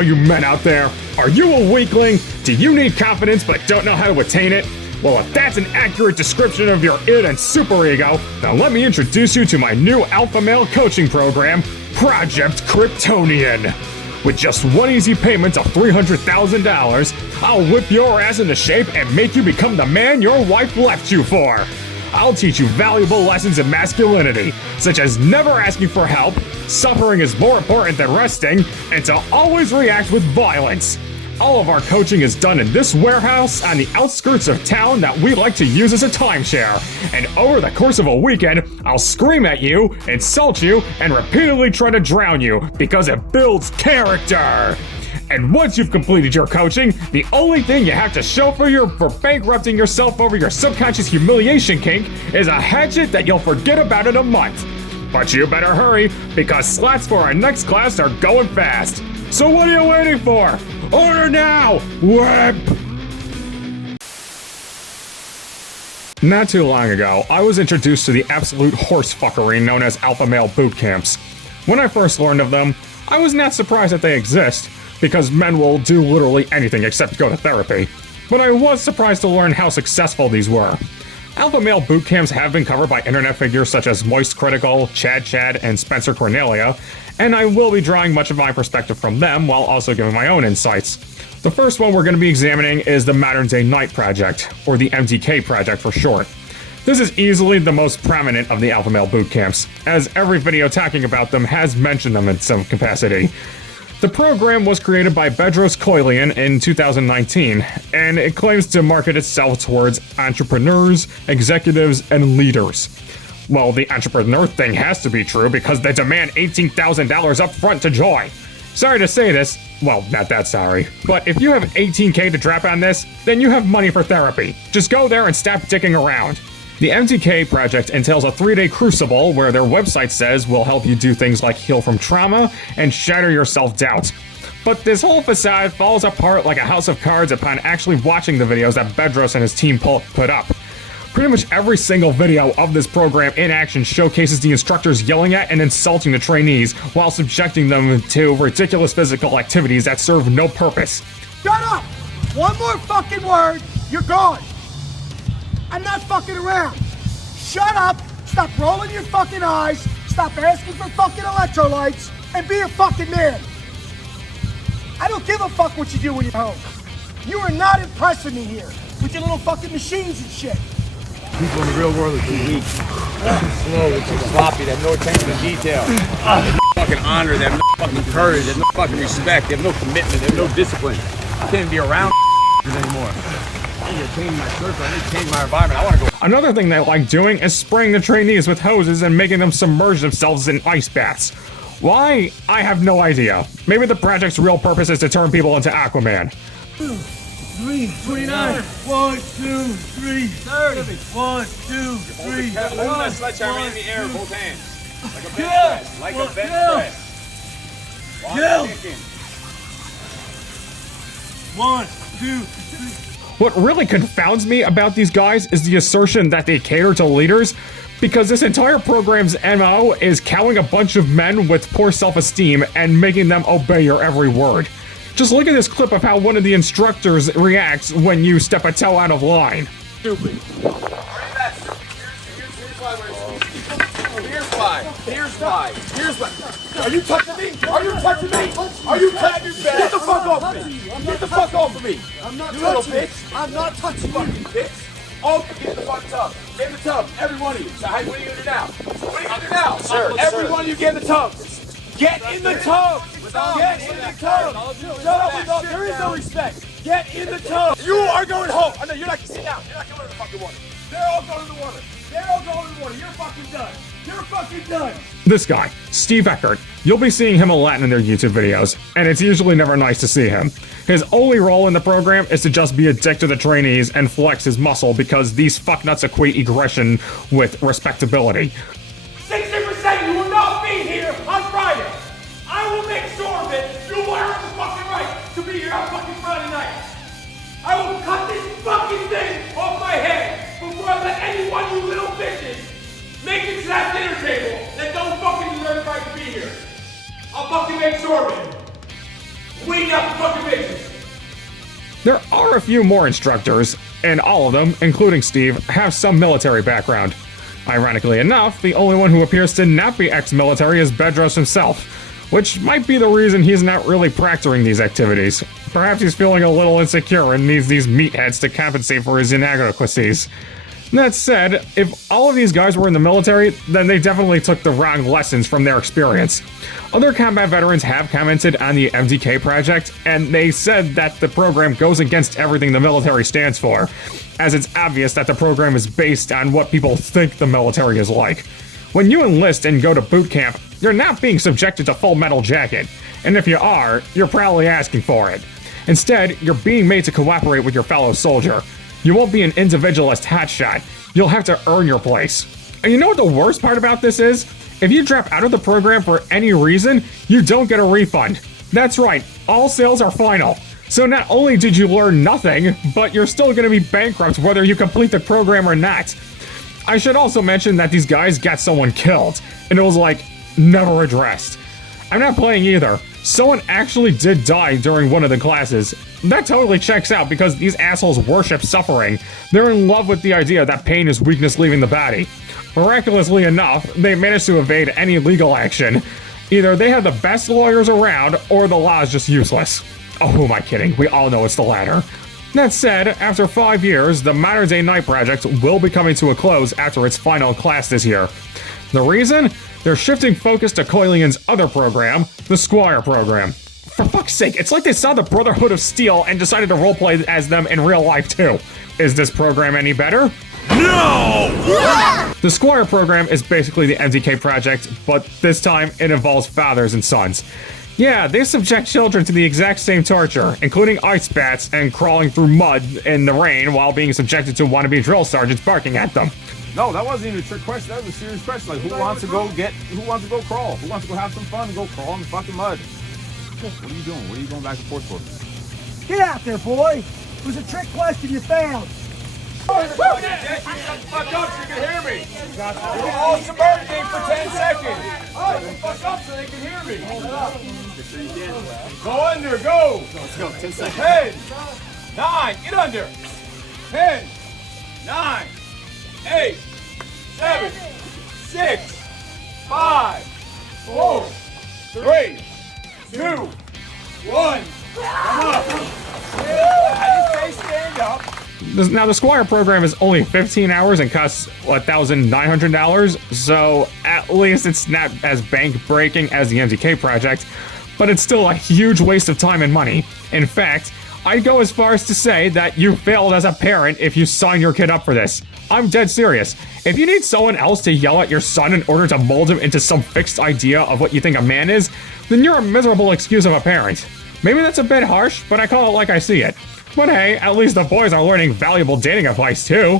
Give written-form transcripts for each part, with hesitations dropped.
all you men out there. Are you a weakling? Do you need confidence but don't know how to attain it? Well, if that's an accurate description of your id and superego, then let me introduce you to my new alpha male coaching program, Project Kryptonian. With just one easy payment of $300,000, I'll whip your ass into shape and make you become the man your wife left you for. I'll teach you valuable lessons in masculinity, such as never asking for help, suffering is more important than resting, and to always react with violence. All of our coaching is done in this warehouse on the outskirts of town that we like to use as a timeshare. And over the course of a weekend, I'll scream at you, insult you, and repeatedly try to drown you because it builds character. And once you've completed your coaching, the only thing you have to show for bankrupting yourself over your subconscious humiliation kink is a hatchet that you'll forget about in a month. But you better hurry, because slots for our next class are going fast. So what are you waiting for? Order now! Whip! Not too long ago, I was introduced to the absolute horsefuckery known as alpha male boot camps. When I first learned of them, I was not surprised that they exist, because men will do literally anything except go to therapy. But I was surprised to learn how successful these were. Alpha male boot camps have been covered by internet figures such as Moist Critical, Chad, and Spencer Cornelia, and I will be drawing much of my perspective from them while also giving my own insights. The first one we're going to be examining is the Modern Day Night Project, or the MDK Project for short. This is easily the most prominent of the alpha male boot camps, as every video talking about them has mentioned them in some capacity. The program was created by Bedros Keuilian in 2019, and it claims to market itself towards entrepreneurs, executives, and leaders. Well, the entrepreneur thing has to be true because they demand $18,000 up front to join. Sorry to say this, well, not that sorry, but if you have $18K to drop on this, then you have money for therapy. Just go there and stop dicking around. The MDK project entails a 3-day crucible where their website says will help you do things like heal from trauma and shatter your self-doubt. But this whole facade falls apart like a house of cards upon actually watching the videos that Bedros and his team put up. Pretty much every single video of this program in action showcases the instructors yelling at and insulting the trainees while subjecting them to ridiculous physical activities that serve no purpose. Shut up! One more fucking word, you're gone! I'm not fucking around. Shut up, stop rolling your fucking eyes, stop asking for fucking electrolytes, and be a fucking man. I don't give a fuck what you do when you're home. You are not impressing me here with your little fucking machines and shit. People in the real world are too weak. Too slow, they're too sloppy, they have no attention to detail. They have no fucking honor, they have no fucking courage, they have no fucking respect, they have no commitment, they have no discipline. I can't even be around anymore. I need to change my circle, I need to change my environment, I want to go. Another thing they like doing is spraying the trainees with hoses and making them submerge themselves in ice baths. Why? I have no idea. Maybe the project's real purpose is to turn people into Aquaman. 29. 1, 2, 3. 30. 1, 2, 3. Hold that sledgehammer in the air with both hands. Like a bench press. Like a bench press. Kill. 1, 2, 3. What really confounds me about these guys is the assertion that they cater to leaders, because this entire program's MO is cowing a bunch of men with poor self-esteem and making them obey your every word. Just look at this clip of how one of the instructors reacts when you step a toe out of line. Stupid. Here's why. Are you touching me? Are you touching me? Are you touching me? Get the fuck off of me! Get the fuck off of me! I'm not you little touching bitch! you. I'm not touching you. Fucking bitch! Oh, get in the fucking tub! Get in the tub! Every one of you! So, hey, what are you gonna do now? What are you gonna do now? Sir, every one of you get in the tub! Get in the tub! Get in the tub! Shut up! There is no respect! Get in the tub! You are going home! Oh, no, you're not gonna sit down! You're not going to the fucking water! They're all going to the water! They're all going to the water! You're fucking done! You're fucking done! This guy, Steve Eckert, you'll be seeing him a lot in their YouTube videos, and it's usually never nice to see him. His only role in the program is to just be a dick to the trainees and flex his muscle because these fucknuts equate aggression with respectability. 60% you will not be here on Friday! I will make sure of it! You will earn the fucking right to be here on fucking Friday night! I will cut this fucking thing off my head before I let any one of you little bitches make it to that dinner table that don't fucking deserve the right to be here! I'll fucking make sure of it! Waiting out for fucking bitches. There are a few more instructors, and all of them, including Steve, have some military background. Ironically enough, the only one who appears to not be ex-military is Bedros himself, which might be the reason he's not really practicing these activities. Perhaps he's feeling a little insecure and needs these meatheads to compensate for his inadequacies. That said, if all of these guys were in the military, then they definitely took the wrong lessons from their experience. Other combat veterans have commented on the MDK project, and they said that the program goes against everything the military stands for, as it's obvious that the program is based on what people think the military is like. When you enlist and go to boot camp, you're not being subjected to full metal jacket, and if you are, you're probably asking for it. Instead, you're being made to cooperate with your fellow soldier. You won't be an individualist hotshot. You'll have to earn your place. And you know what the worst part about this is? If you drop out of the program for any reason, you don't get a refund. That's right, all sales are final. So not only did you learn nothing, but you're still going to be bankrupt whether you complete the program or not. I should also mention that these guys got someone killed, and it was like, never addressed. I'm not playing either. Someone actually did die during one of the classes. That totally checks out because these assholes worship suffering. They're in love with the idea that pain is weakness leaving the body. Miraculously enough, they managed to evade any legal action. Either they have the best lawyers around, or the law is just useless. Oh, who am I kidding? We all know it's the latter. That said, after 5 years, the Modern Day Night Project will be coming to a close after its final class this year. The reason? They're shifting focus to Coilian's other program, the Squire program. For fuck's sake, it's like they saw the Brotherhood of Steel and decided to roleplay as them in real life too. Is this program any better? No! The Squire program is basically the MDK project, but this time it involves fathers and sons. Yeah, they subject children to the exact same torture, including ice baths and crawling through mud in the rain while being subjected to wannabe drill sergeants barking at them. No, that wasn't even a trick question. That was a serious question. Like, who wants to go crawl? Who wants to go have some fun and go crawl in the fucking mud? What are you doing? What are you going back and forth for? Get out there, boy. It was a trick question you failed. Jesse, shut the fuck up so you can hear me. We're all submerging for 10 seconds. Shut the fuck up so they can hear me. Go under, go. Let's go, 10 seconds. 10, 9, get under. 10, 9, 8, 7, 6, 5, 4, 3, 2, 1. Come up. I didn't say stand up. Now, the Squire program is only 15 hours and costs $1,900, so at least it's not as bank-breaking as the MDK project, but it's still a huge waste of time and money. In fact, I'd go as far as to say that you failed as a parent if you sign your kid up for this. I'm dead serious. If you need someone else to yell at your son in order to mold him into some fixed idea of what you think a man is, then you're a miserable excuse of a parent. Maybe that's a bit harsh, but I call it like I see it. But hey, at least the boys are learning valuable dating advice too.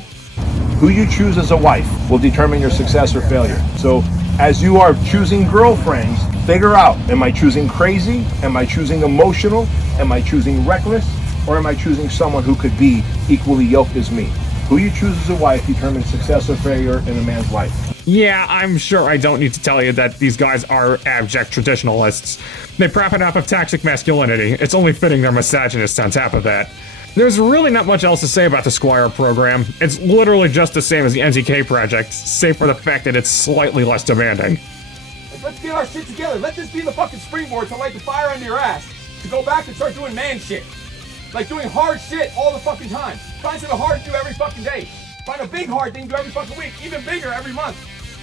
Who you choose as a wife will determine your success or failure. So as you are choosing girlfriends, figure out, am I choosing crazy? Am I choosing emotional? Am I choosing reckless? Or am I choosing someone who could be equally yoked as me? Who you choose as a wife determines success or failure in a man's life. Yeah, I'm sure I don't need to tell you that these guys are abject traditionalists. They profit off of toxic masculinity. It's only fitting they're misogynists on top of that. There's really not much else to say about the Squire program. It's literally just the same as the MDK project, save for the fact that it's slightly less demanding. Let's get our shit together. Let this be the fucking springboard to light the fire under your ass. To go back and start doing man shit. Like doing hard shit all the fucking time. Find something hard to do every fucking day. Find a big hard thing to do every fucking week. Even bigger every month.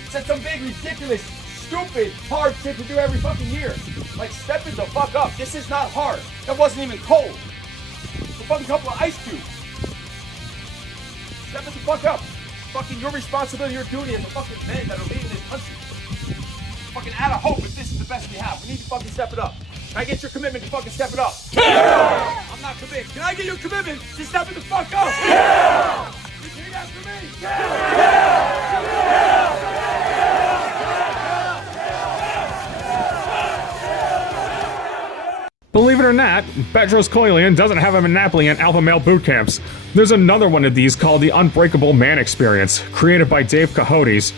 Set some big, ridiculous, stupid, hard shit to do every fucking year. Like, step it the fuck up. This is not hard. That wasn't even cold. It's a fucking couple of ice cubes. Step it the fuck up. Fucking your responsibility, your duty as a fucking men that are leading this country. Fucking out of hope if this is the best we have. We need to fucking step it up. Can I get your commitment to fucking step it up? Yeah! I'm not committed. Can I get your commitment to step it the fuck up? Yeah! Repeat after me. Believe it or not, Bedros Coilian doesn't have a monopoly on alpha male boot camps. There's another one of these called the Unbreakable Man Experience, created by Dave Coyotes.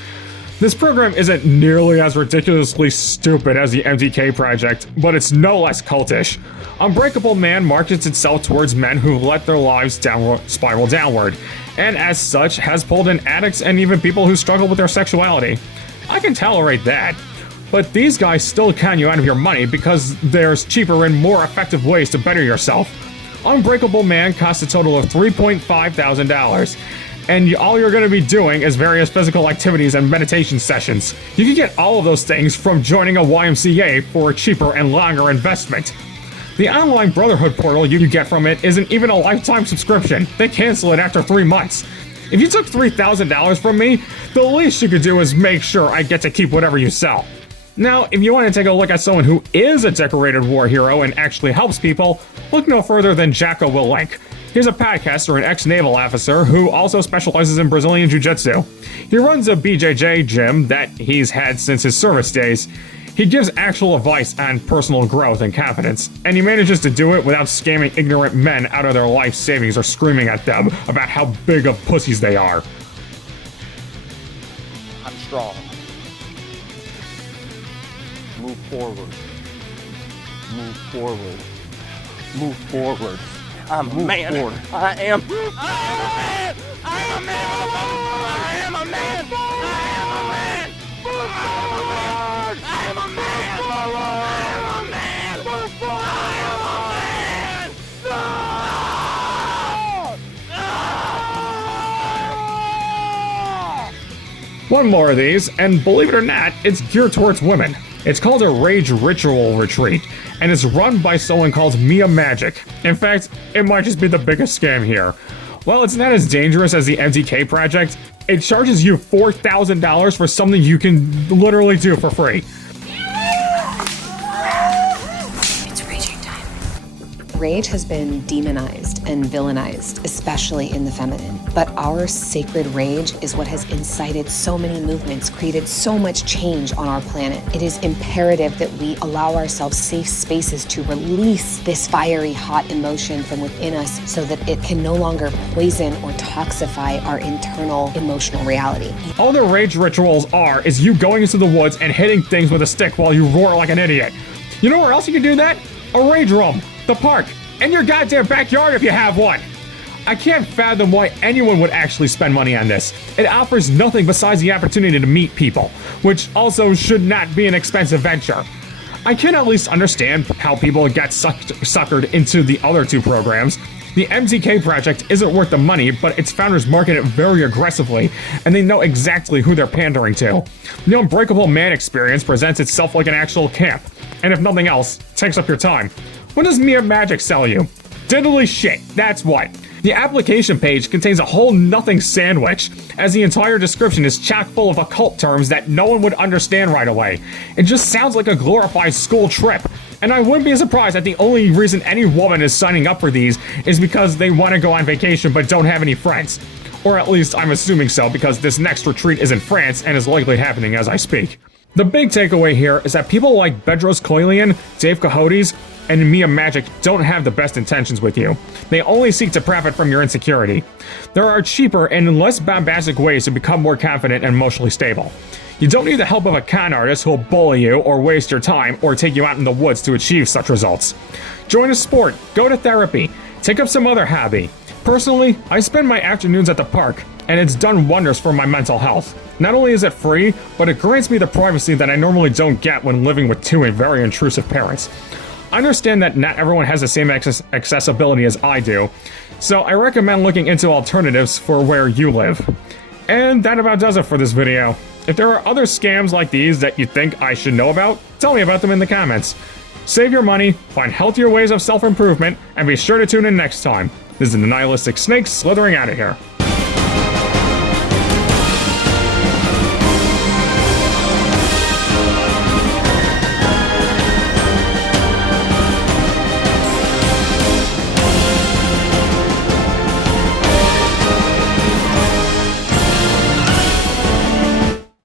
This program isn't nearly as ridiculously stupid as the MTK Project, but it's no less cultish. Unbreakable Man markets itself towards men who let their lives spiral downward, and as such has pulled in addicts and even people who struggle with their sexuality. I can tolerate that. But these guys still con you out of your money because there's cheaper and more effective ways to better yourself. Unbreakable Man costs a total of $3,500, and all you're going to be doing is various physical activities and meditation sessions. You can get all of those things from joining a YMCA for a cheaper and longer investment. The online Brotherhood portal you get from it isn't even a lifetime subscription. They cancel it after 3 months. If you took $3,000 from me, the least you could do is make sure I get to keep whatever you sell. Now, if you want to take a look at someone who is a decorated war hero and actually helps people, look no further than Jacko Willink. He's a podcaster and ex-naval officer who also specializes in Brazilian Jiu-Jitsu. He runs a BJJ gym that he's had since his service days. He gives actual advice on personal growth and confidence, and he manages to do it without scamming ignorant men out of their life savings or screaming at them about how big of pussies they are. I'm strong. Move forward. Move forward. Move forward. I'm a man. Forward. I am. I am a man. I am a man. I am a man. Move forward. I am a man. I am a man. Move forward. I am a man. No! One more of these, and believe it or not, it's geared towards women. It's called a Rage Ritual Retreat, and it's run by someone called Mia Magic. In fact, it might just be the biggest scam here. While it's not as dangerous as the MTK Project, it charges you $4,000 for something you can literally do for free. It's raging time. Rage has been demonized and villainized, especially in the feminine. But our sacred rage is what has incited so many movements, created so much change on our planet. It is imperative that we allow ourselves safe spaces to release this fiery, hot emotion from within us so that it can no longer poison or toxify our internal emotional reality. All the Rage Rituals are is you going into the woods and hitting things with a stick while you roar like an idiot. You know where else you can do that? A rage room, the park, and your goddamn backyard if you have one. I can't fathom why anyone would actually spend money on this. It offers nothing besides the opportunity to meet people, which also should not be an expensive venture. I can at least understand how people get suckered into the other two programs. The MTK Project isn't worth the money, but its founders market it very aggressively, and they know exactly who they're pandering to. The Unbreakable Man experience presents itself like an actual camp, and if nothing else, takes up your time. What does Mia Magic sell you? Diddly shit, that's what. The application page contains a whole nothing sandwich, as the entire description is chock full of occult terms that no one would understand right away. It just sounds like a glorified school trip, and I wouldn't be surprised that the only reason any woman is signing up for these is because they want to go on vacation but don't have any friends. Or at least I'm assuming so, because this next retreat is in France and is likely happening as I speak. The big takeaway here is that people like Bedros Keuilian, Dave Coyotes, and Mia Magic don't have the best intentions with you. They only seek to profit from your insecurity. There are cheaper and less bombastic ways to become more confident and emotionally stable. You don't need the help of a con artist who'll bully you or waste your time or take you out in the woods to achieve such results. Join a sport, go to therapy, take up some other hobby. Personally, I spend my afternoons at the park, and it's done wonders for my mental health. Not only is it free, but it grants me the privacy that I normally don't get when living with two very intrusive parents. I understand that not everyone has the same accessibility as I do, so I recommend looking into alternatives for where you live. And that about does it for this video. If there are other scams like these that you think I should know about, tell me about them in the comments. Save your money, find healthier ways of self-improvement, and be sure to tune in next time. This is the Nihilistic Snake slithering out of here.